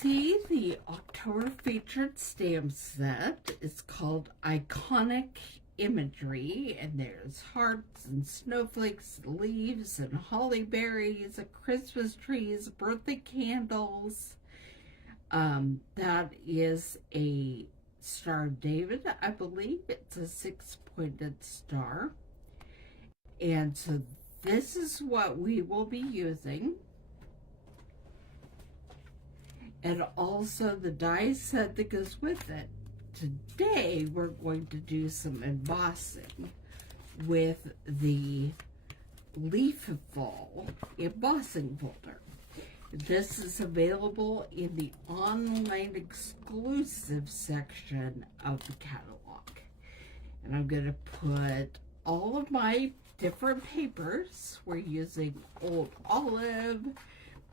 see the October featured stamp set. It's called Iconic Imagery, and there's hearts and snowflakes, leaves and holly berries, Christmas trees, birthday candles. That is a Star of David, I believe. It's a 6-pointed star. And so this is what we will be using. And also the die set that goes with it. Today we're going to do some embossing with the Leafful embossing folder. This is available in the online exclusive section of the catalog. And I'm going to put all of my different papers. We're using Old Olive,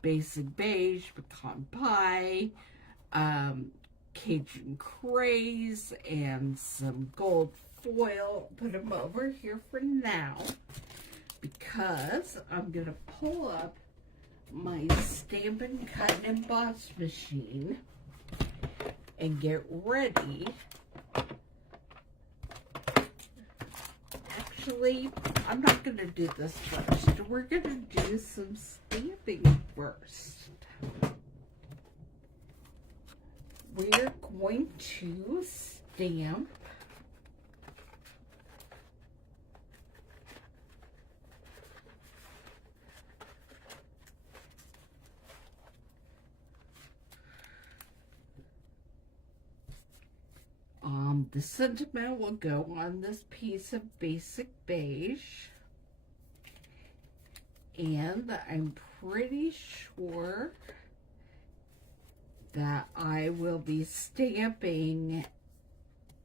Basic Beige, Pecan Pie, Cajun Craze, and some gold foil. Put them over here for now because I'm going to pull up my Stampin' Cut and Emboss machine and get ready. Actually, I'm not going to do this first. We're going to do some stamping first. We're going to stamp the sentiment will go on this piece of Basic Beige, and I'm pretty sure that I will be stamping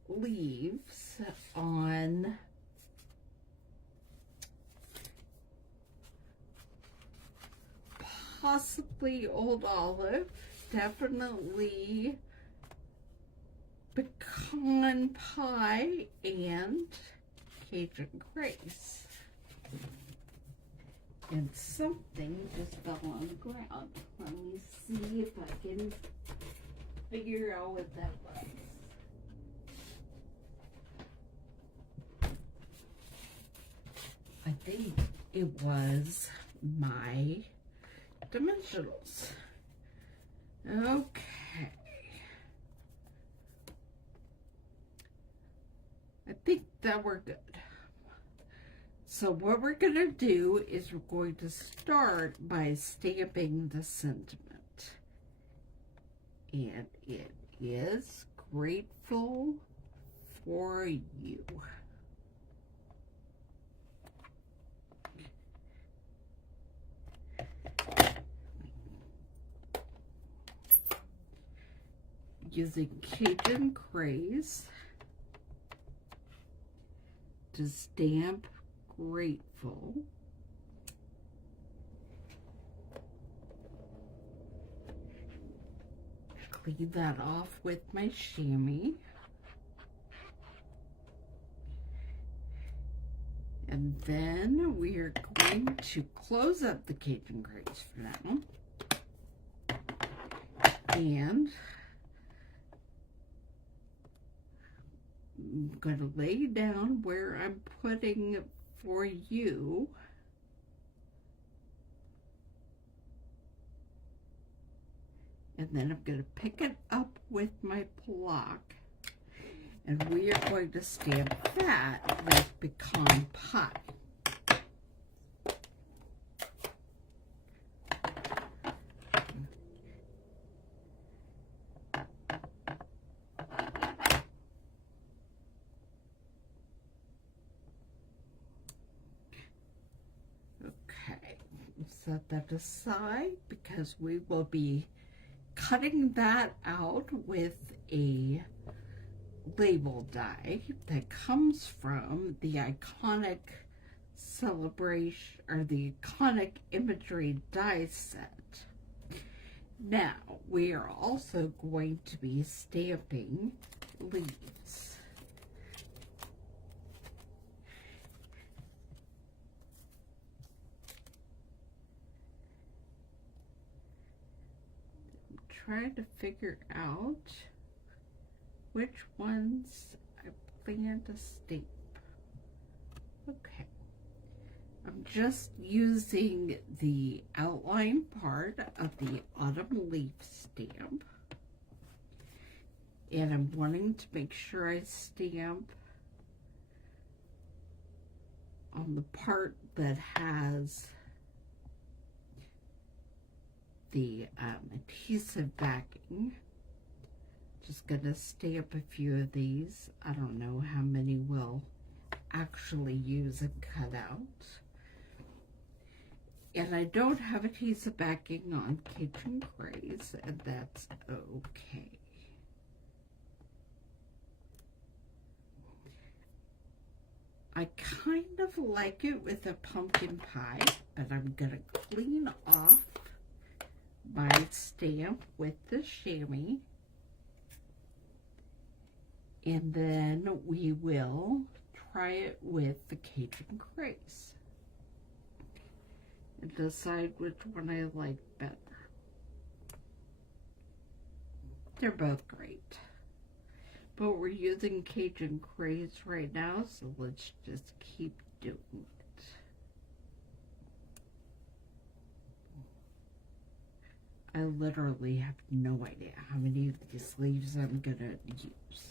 leaves on possibly Old Olive, definitely Pecan Pie, and Cajun Craze. And something just fell on the ground. Let me see if I can figure out what that was. I think it was my dimensionals. Okay. I think that we're good. So what we're going to do is we're going to start by stamping the sentiment. And it is grateful for you. Using Cajun Craze to stamp grateful. Clean that off with my chamois. And then we are going to close up the Cajun Craze for now. And I'm going to lay down where I'm putting for you. And then I'm going to pick it up with my block. And we are going to stamp that with Pecan Pie. Set that aside because we will be cutting that out with a label die that comes from the Iconic Celebration or the Iconic Imagery die set. Now we are also going to be stamping leaves. trying to figure out which ones I plan to stamp. Okay. I'm just using the outline part of the autumn leaf stamp. And I'm wanting to make sure I stamp on the part that has the adhesive backing. Just gonna stamp a few of these. I don't know how many we'll actually use and cut out. And I don't have adhesive backing on Cajun Grays, and that's okay. I kind of like it with a pumpkin pie, but I'm gonna clean off my stamp with the chamois, and then we will try it with the Cajun Grays and decide which one I like better. They're both great, but we're using Cajun Grays right now, so let's just keep doing it. I literally have no idea how many of these leaves I'm gonna use.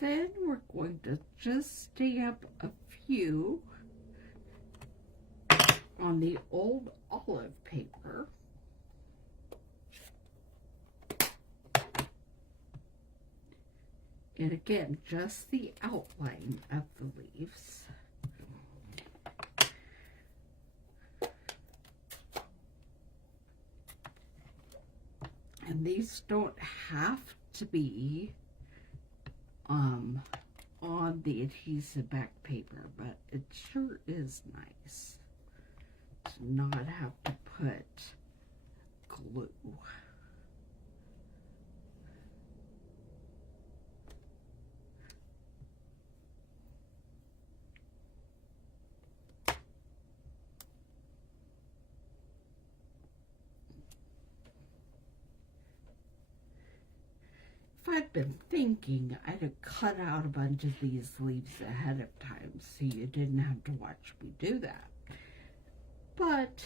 Then we're going to just stamp a few on the old olive paper. And again, just the outline of the leaves. And these don't have to be on the adhesive back paper, but it sure is nice to not have to put glue. If I'd been thinking, I'd have cut out a bunch of these leaves ahead of time so you didn't have to watch me do that. But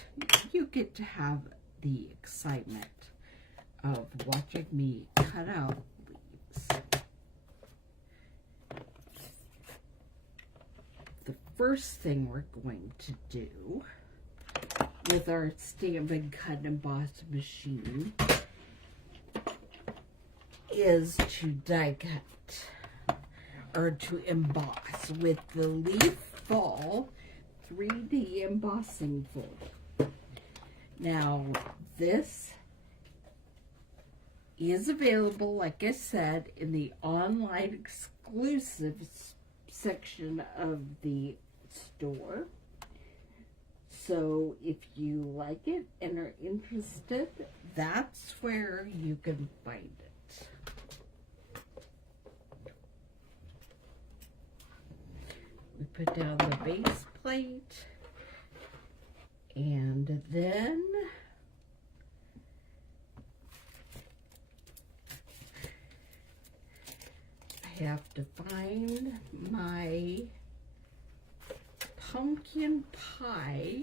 you get to have the excitement of watching me cut out leaves. The first thing we're going to do with our Stampin' Cut and Emboss machine is to die cut, or to emboss with the Leaf Fall 3D embossing folder. Now, this is available, like I said, in the online exclusive section of the store. So if you like it and are interested, that's where you can find it. We put down the base plate, and then I have to find my pumpkin pie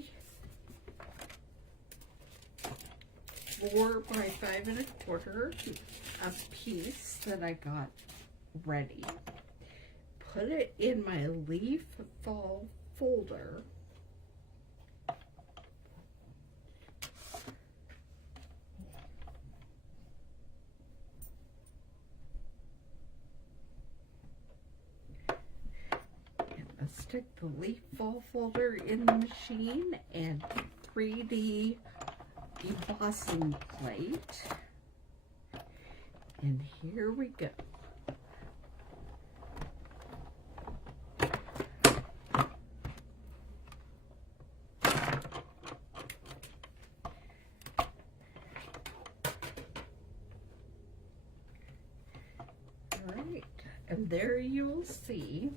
4 by 5 1/4 a piece that I got ready. Put it in my Leaf Fall folder. And let's stick the Leaf Fall folder in the machine and 3D embossing plate. And here we go. And there you will see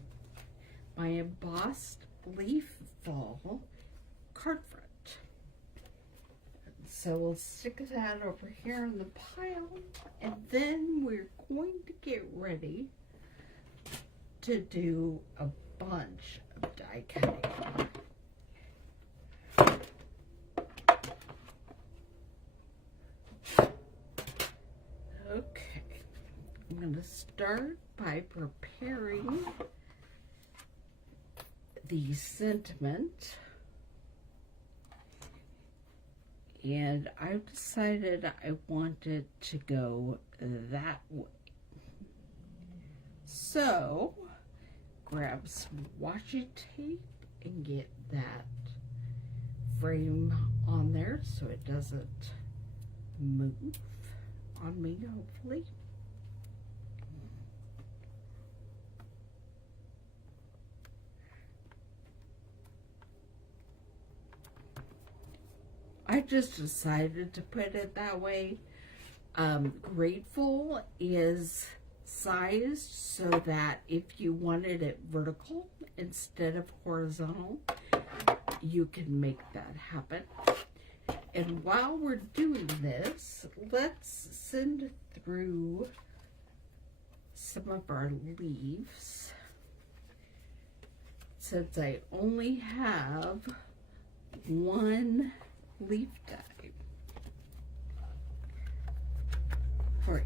my embossed leaf fall card front. So we'll stick that over here in the pile, and then we're going to get ready to do a bunch of die cutting. Okay, I'm going to start by preparing the sentiment. And I've decided I wanted to go that way. So, grab some washi tape and get that frame on there so it doesn't move on me, hopefully. I just decided to put it that way. Grateful is sized so that if you wanted it vertical instead of horizontal, you can make that happen. And while we're doing this, let's send through some of our leaves. Since I only have one leaf die for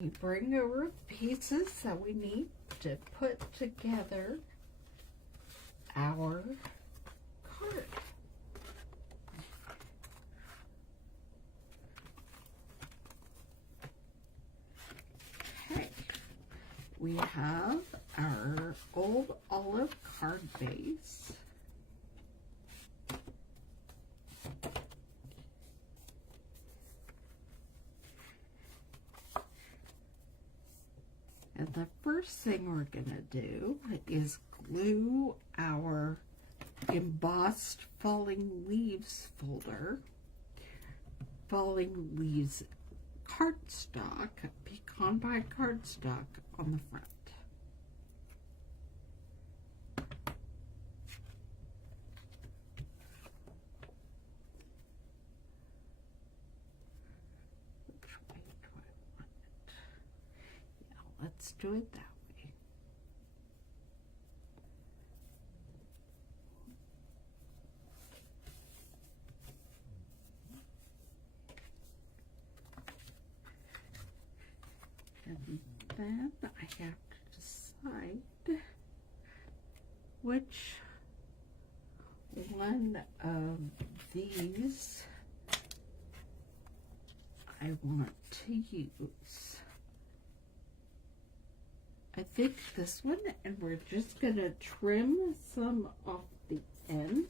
We bring over pieces that we need to put together our card. Okay, we have our old olive card base. And the first thing we're going to do is glue our embossed falling leaves folder, falling leaves cardstock, pecan pie cardstock on the front. Which way do I want it? Yeah, let's do it that way. And then I have to decide which one of these I want to use. I think this one, and we're just going to trim some off the end.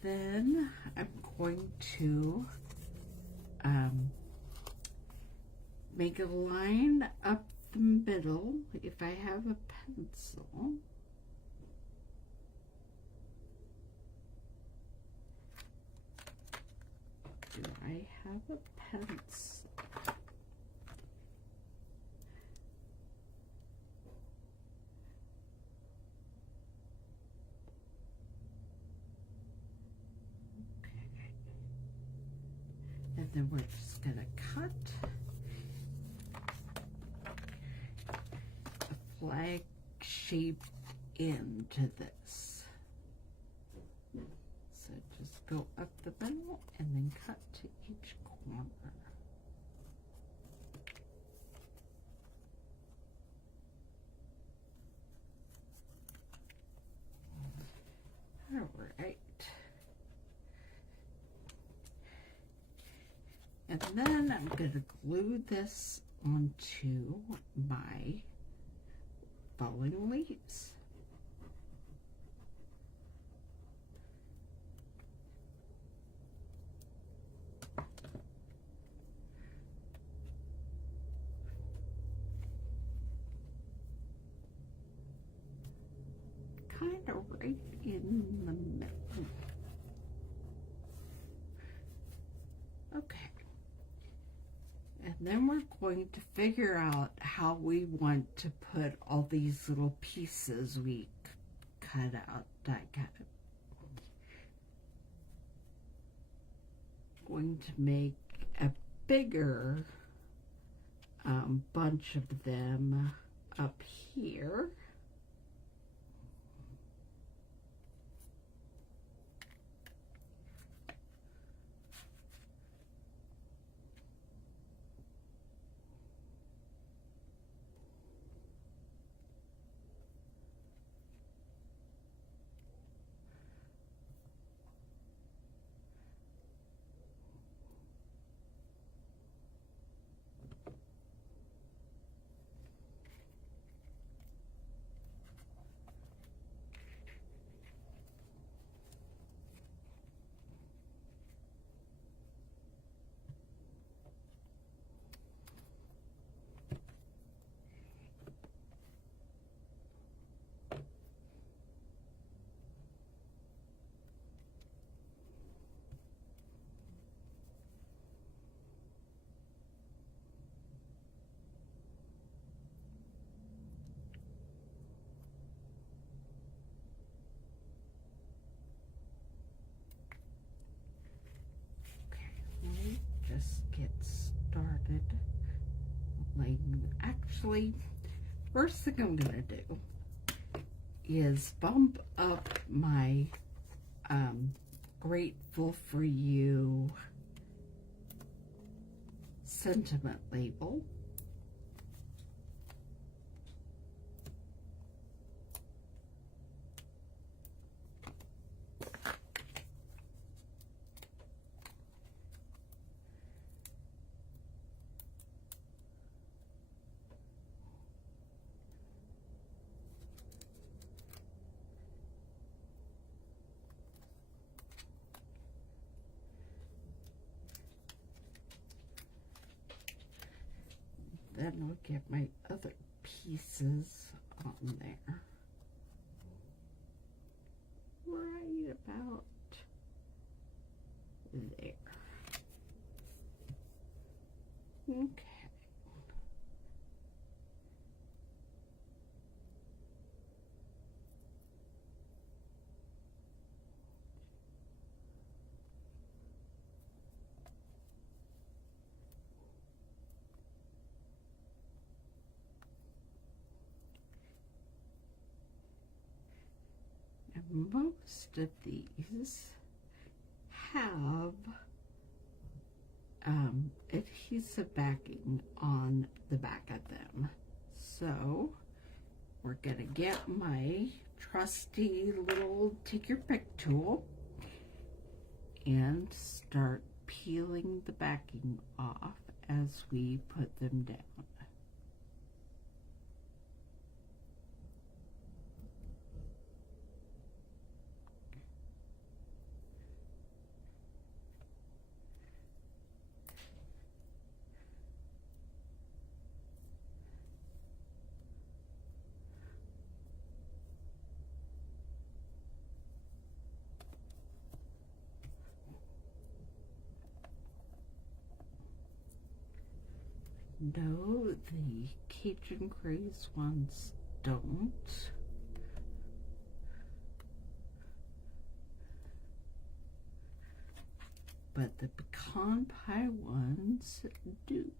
Then I'm going to make a line up the middle if I have a pencil. Do I have a pencil? And then we're just going to cut a flag shape into this. So just go up the middle and then cut to each corner. All right. And then I'm going to glue this onto my falling leaves. Kind of right in the middle. Okay. And then we're going to figure out how we want to put all these little pieces we cut out, die cut. Going to make a bigger bunch of them up here. actually, first thing I'm going to do is bump up my Grateful for You sentiment label. Then I'll get my other pieces on there. Right about there. Okay. Most of these have adhesive backing on the back of them. So we're gonna get my trusty little take your pick tool and start peeling the backing off as we put them down. No, the Cajun Craze ones don't. But the pecan pie ones do.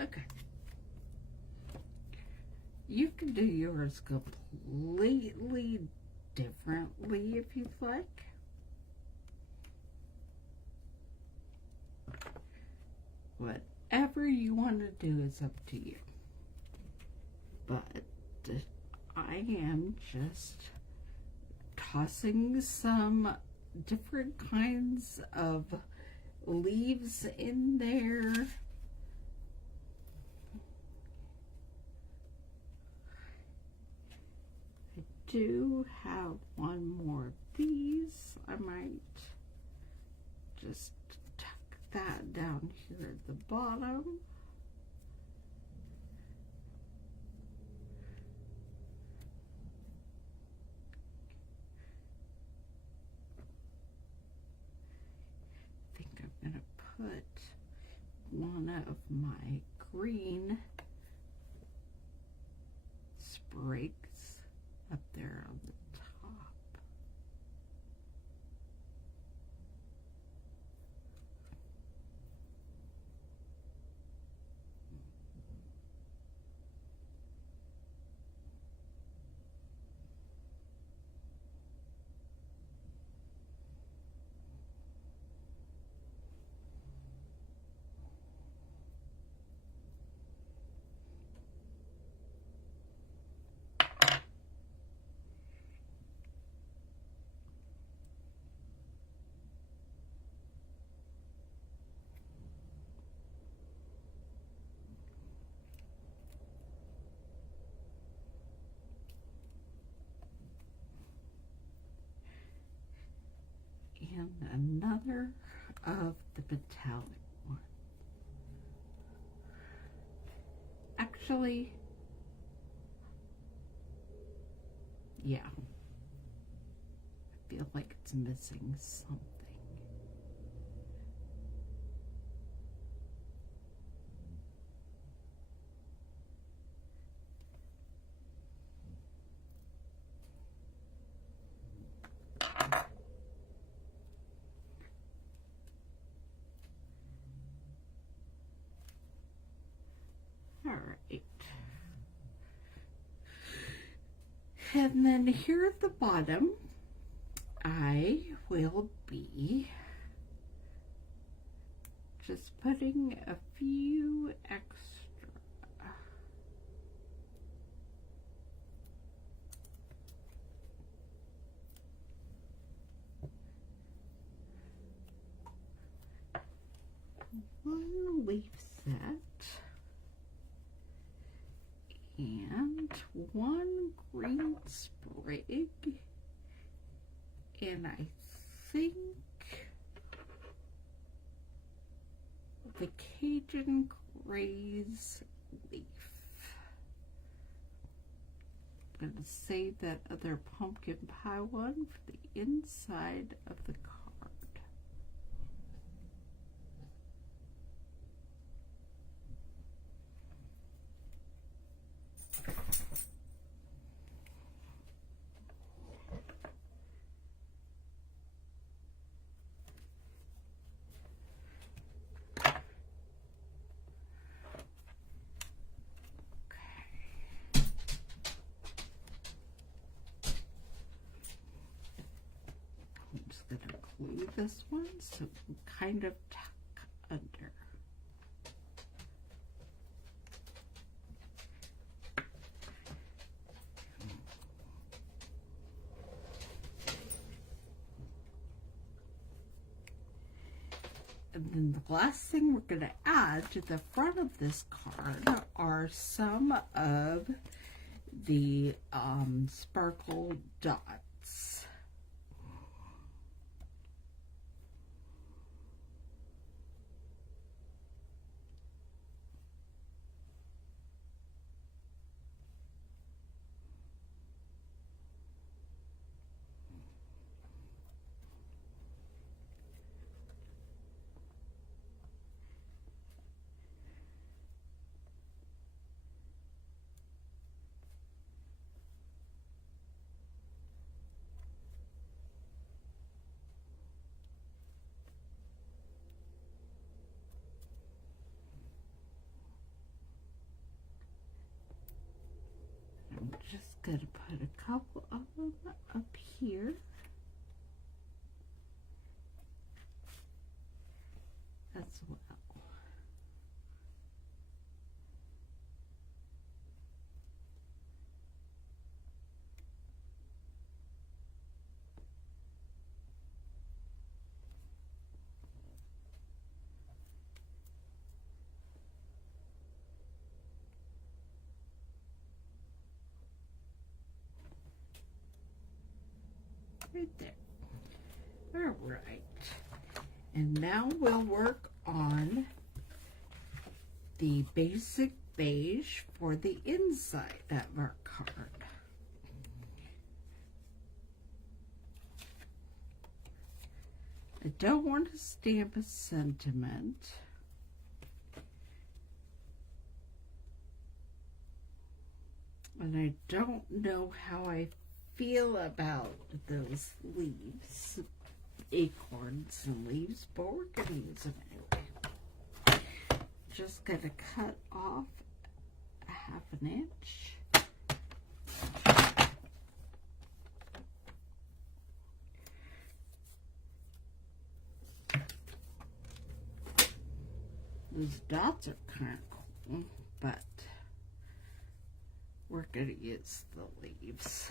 Okay. You can do yours completely differently if you'd like. Whatever you want to do is up to you. But I am just tossing some different kinds of leaves in there do have one more of these. I might just tuck that down here at the bottom. I think I'm going to put one of my green sprigs up there on the top. And another of the metallic one. Actually, yeah, I feel like it's missing something. Alright. And then here at the bottom, I will be just putting a few extra. One leaf set. And one green sprig, and I think the Cajun Graze leaf. I'm going to save that other pumpkin pie one for the inside of the card. I'm just going to glue this one so it can kind of tuck under. And then the last thing we're going to add to the front of this card are some of the sparkle dots. I'm just going to put a couple of them up here. As well. Right there. All right. And now we'll work on the basic beige for the inside of our card. I don't want to stamp a sentiment. And I don't know how I feel about those leaves, acorns and leaves, but we're going to use them anyway. Just going to cut off a 1/2 inch. Those dots are kind of cool, but we're going to use the leaves.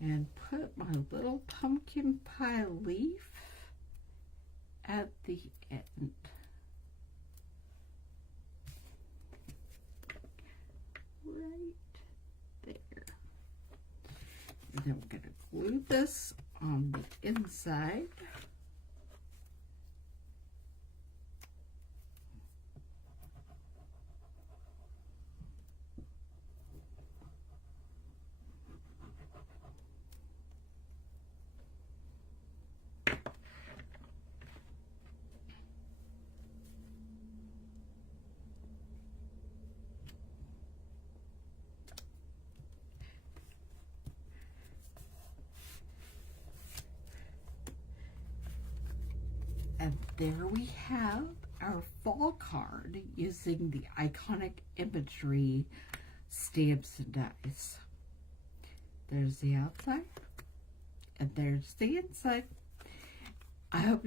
And put my little pumpkin pie leaf at the end. Right there. And then we're going to glue this on the inside. And there we have our fall card using the Iconic Imagery stamps and dies. There's the outside, and there's the inside. I hope you